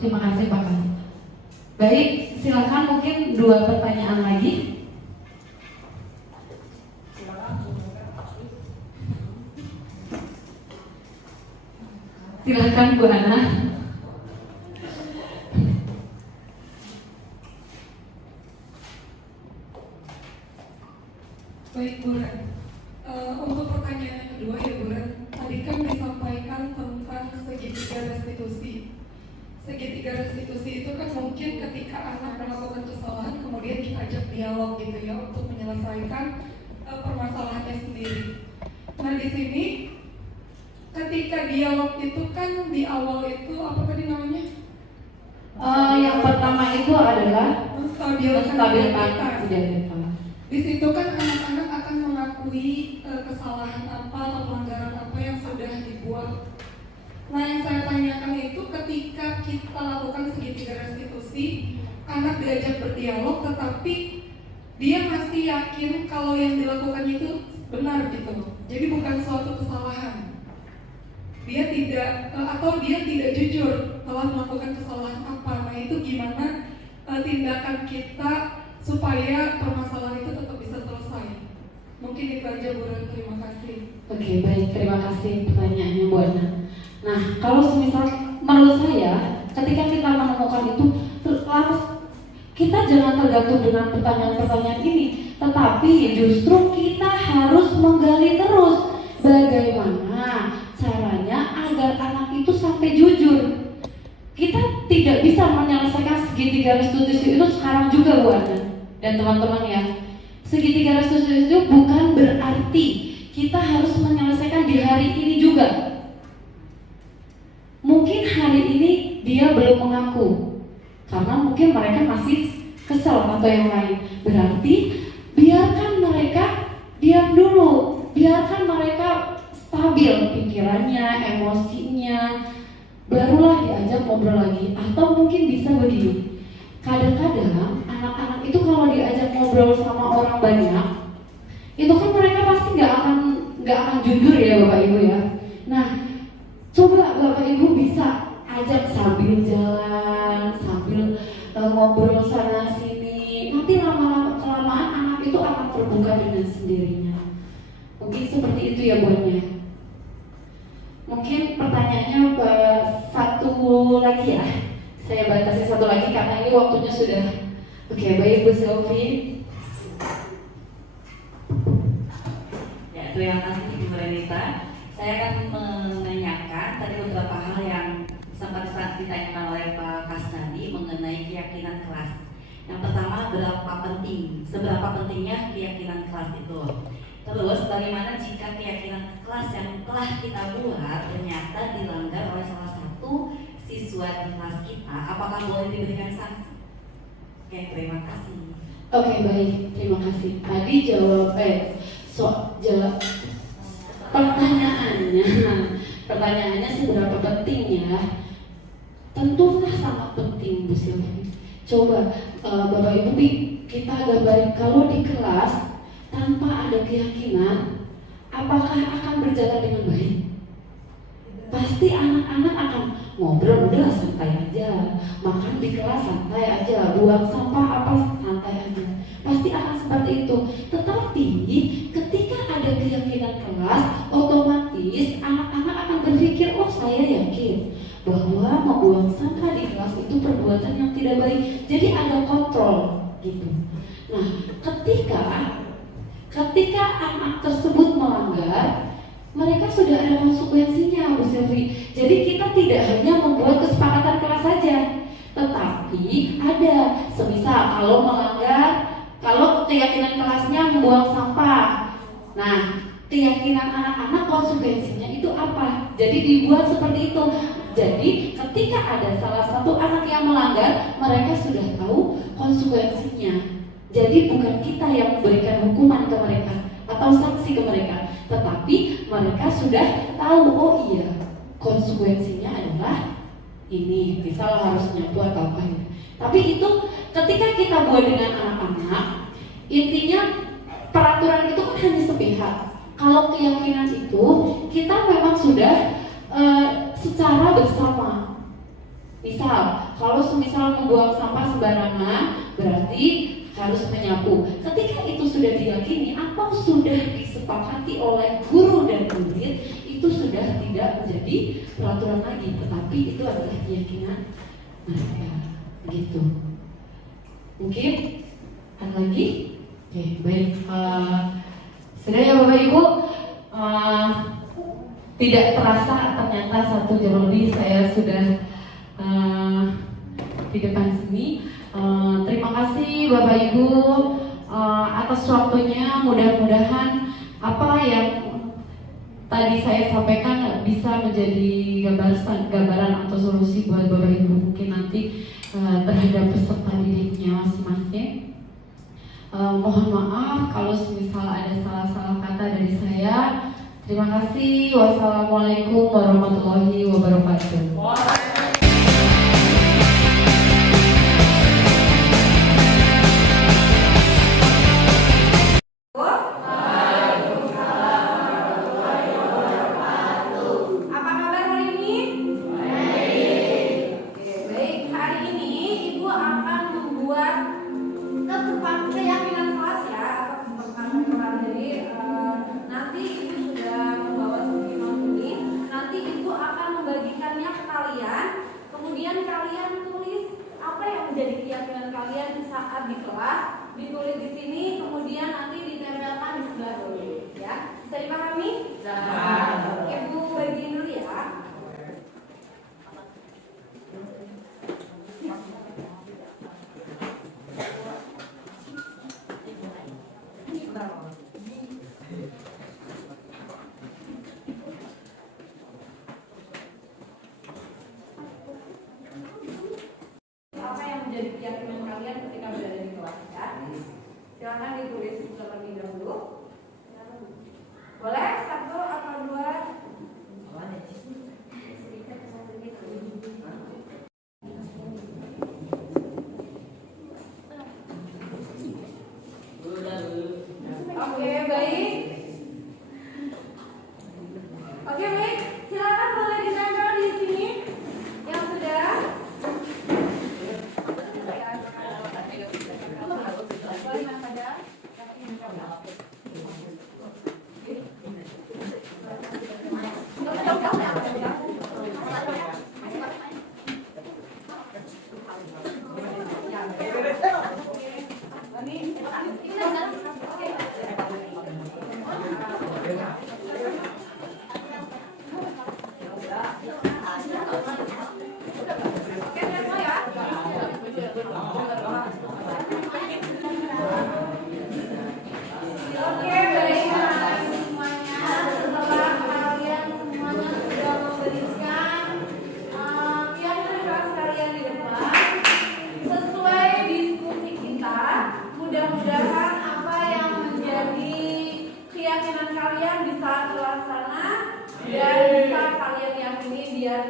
Terima kasih Pak Kasnadi. Baik, silakan mungkin 2 pertanyaan lagi. Silakan Bu Ana. Baik Bu Ren, untuk pertanyaan yang kedua ya Bu Ren, tadi kan disampaikan tentang segitiga restitusi. Segitiga restitusi itu kan mungkin ketika anak melakukan kesalahan kemudian kita ajak dialog gitu ya untuk menyelesaikan permasalahannya sendiri. Nah di sini ketika dialog itu kan di awal itu apa tadi namanya? Yang pertama itu adalah menstabilkan identitas. identitas. Di situ kan anak-anak akan mengakui kesalahan apa atau pelanggaran apa yang sudah dibuat. Nah yang saya tanyakan itu ketika kita lakukan segitiga restitusi, anak diajak berdialog tetapi dia masih yakin kalau yang dilakukan itu benar gitu. Jadi bukan suatu kesalahan. Dia tidak atau dia tidak jujur telah melakukan kesalahan apa. Nah itu gimana tindakan kita supaya permasalahan itu tetap bisa selesai. Mungkin itu aja Bu Ren, terima kasih. Oke, baik, terima kasih pertanyaannya Bu Ana. Nah, kalau semisal menurut saya ketika kita menemukan itu, kita jangan tergantung dengan pertanyaan-pertanyaan ini, tetapi justru kita harus menggali terus bagaimana segitiga restitusi itu sekarang juga Bu Ana dan teman-teman ya. Segitiga restitusi itu bukan berarti kita harus menyelesaikan di hari ini juga. Mungkin hari ini dia belum mengaku karena mungkin mereka masih kesel atau yang lain. Berarti biarkan mereka diam dulu, biarkan mereka stabil pikirannya, emosinya, barulah diajak ngobrol lagi. Atau mungkin bisa begini, kadang-kadang anak-anak itu kalau diajak ngobrol sama orang banyak, itu kan mereka pasti nggak akan jujur ya Bapak Ibu ya. Nah, coba Bapak Ibu bisa ajak sambil jalan, sambil ngobrol sana sini. Nanti lama-lama kelamaan anak itu akan terbuka dengan sendirinya. Mungkin seperti itu ya buatnya. Mungkin pertanyaannya satu lagi ya. Saya batasi satu lagi karena ini waktunya sudah. Oke, baik Bu Selvi. Ya, terima kasih Ibu Renita. Saya akan menanyakan tadi beberapa hal yang sempat ditanyakan oleh Pak Kasnadi mengenai keyakinan kelas. Yang pertama, seberapa pentingnya keyakinan kelas itu. Terus, bagaimana jika keyakinan kelas yang telah kita buat ternyata dilanggar oleh salah satu siswa di kelas kita, apakah boleh diberikan sanksi? Oke, terima kasih. Oke, baik, terima kasih. Tadi jawab pertanyaannya seberapa pentingnya? Tentunya sangat penting Bu Silvi. Coba Bapak Ibu kita gambarin kalau di kelas tanpa ada keyakinan, apakah akan berjalan dengan baik? Pasti anak-anak akan ngobrol udah santai aja, makan di kelas santai aja, buang sampah apa santai aja. Pasti akan seperti itu. Tetapi ketika ada keyakinan kelas, otomatis anak-anak akan berpikir, oh saya yakin bahwa membuang sampah di kelas itu perbuatan yang tidak baik. Jadi ada kontrol gitu. Nah, ketika anak tersebut melanggar, mereka sudah ada konsekuensinya Bu Silvi. Jadi kita tidak hanya membuat kesepakatan kelas saja, tetapi ada semisal kalau keyakinan kelasnya membuang sampah. Nah, keyakinan anak-anak konsekuensinya itu apa? Jadi dibuat seperti itu. Jadi ketika ada salah satu anak yang melanggar, mereka sudah tahu konsekuensinya. Jadi bukan kita yang memberikan hukuman ke mereka atau sanksi ke mereka, tetapi mereka sudah tahu, oh iya, konsekuensinya adalah ini, misal harus nyapu atau apa ya. Tapi itu ketika kita buat dengan anak-anak, intinya peraturan itu kan hanya sepihak. Kalau keyakinan itu kita memang sudah secara bersama. Misal, kalau semisal membuang sampah sembarangan, berarti harus menyapu. Ketika itu sudah diyakini atau sudah disepakati oleh guru dan murid, itu sudah tidak menjadi peraturan lagi, tetapi itu adalah keyakinan mereka. Begitu. Mungkin ada lagi? Oke, baik. Sudah ya Bapak Ibu. Tidak terasa ternyata 1 jam lebih saya sudah di depan sini. Terima kasih Bapak Ibu atas waktunya. Mudah-mudahan apa yang tadi saya sampaikan bisa menjadi gambaran atau solusi buat Bapak Ibu mungkin nanti terhadap peserta didiknya masing-masing. Mohon maaf kalau misal ada salah-salah kata dari saya. Terima kasih. Wassalamualaikum warahmatullahi wabarakatuh. Keyakinan kalian saat di kelas, ditulis di sini, kemudian nanti ditempelkan di sebelah dulu, ya. Bisa dipahami? Bisa. Ibu bagiin dulu ya. menjadi keyakinan kalian ketika berada di kelas ya. Silakan ditulis terlebih dahulu. Boleh 1 atau 2? Oke, baik. Oke, baik. Silakan boleh ditempel di sini yang sudah. Boleh yang pada. Oke, baik semuanya. Setelah kalian semuanya sudah memberikan keyakinan kalian di depan, sesuai diskusi kita, mudah-mudahan apa yang menjadi keyakinan kalian bisa terlaksana dan bisa kalian yakini biar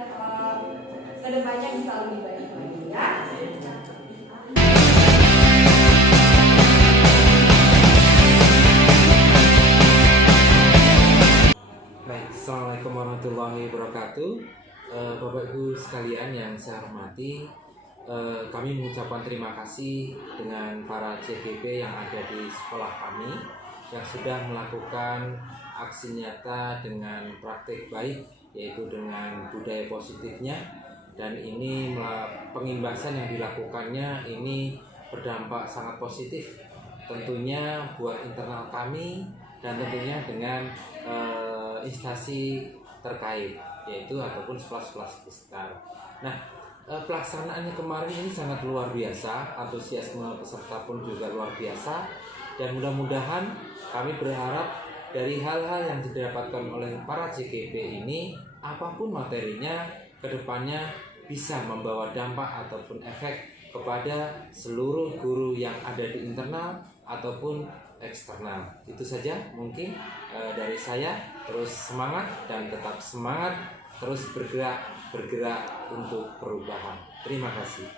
kedepannya bisa lebih baik lagi ya. Baik, Assalamualaikum warahmatullahi wabarakatuh. Bapak Ibu sekalian yang saya hormati, kami mengucapkan terima kasih dengan para CGP yang ada di sekolah kami yang sudah melakukan aksi nyata dengan praktik baik, yaitu dengan budaya positifnya, dan ini pengimbasan yang dilakukannya ini berdampak sangat positif tentunya buat internal kami dan tentunya dengan instansi terkait, yaitu ataupun sekolah-sekolah sekitar. Nah, pelaksanaannya kemarin ini sangat luar biasa, antusiasme peserta pun juga luar biasa, dan mudah-mudahan kami berharap dari hal-hal yang didapatkan oleh para CGP ini, apapun materinya, kedepannya bisa membawa dampak ataupun efek kepada seluruh guru yang ada di internal ataupun eksternal. Itu saja mungkin dari saya. Terus semangat dan tetap semangat, terus bergerak untuk perubahan. Terima kasih.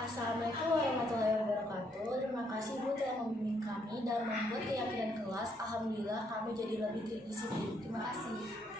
Assalamualaikum warahmatullahi wabarakatuh. Terima kasih Bu telah membimbing kami dan membuat keyakinan kelas. Alhamdulillah kami jadi lebih terdisiplin. Terima kasih.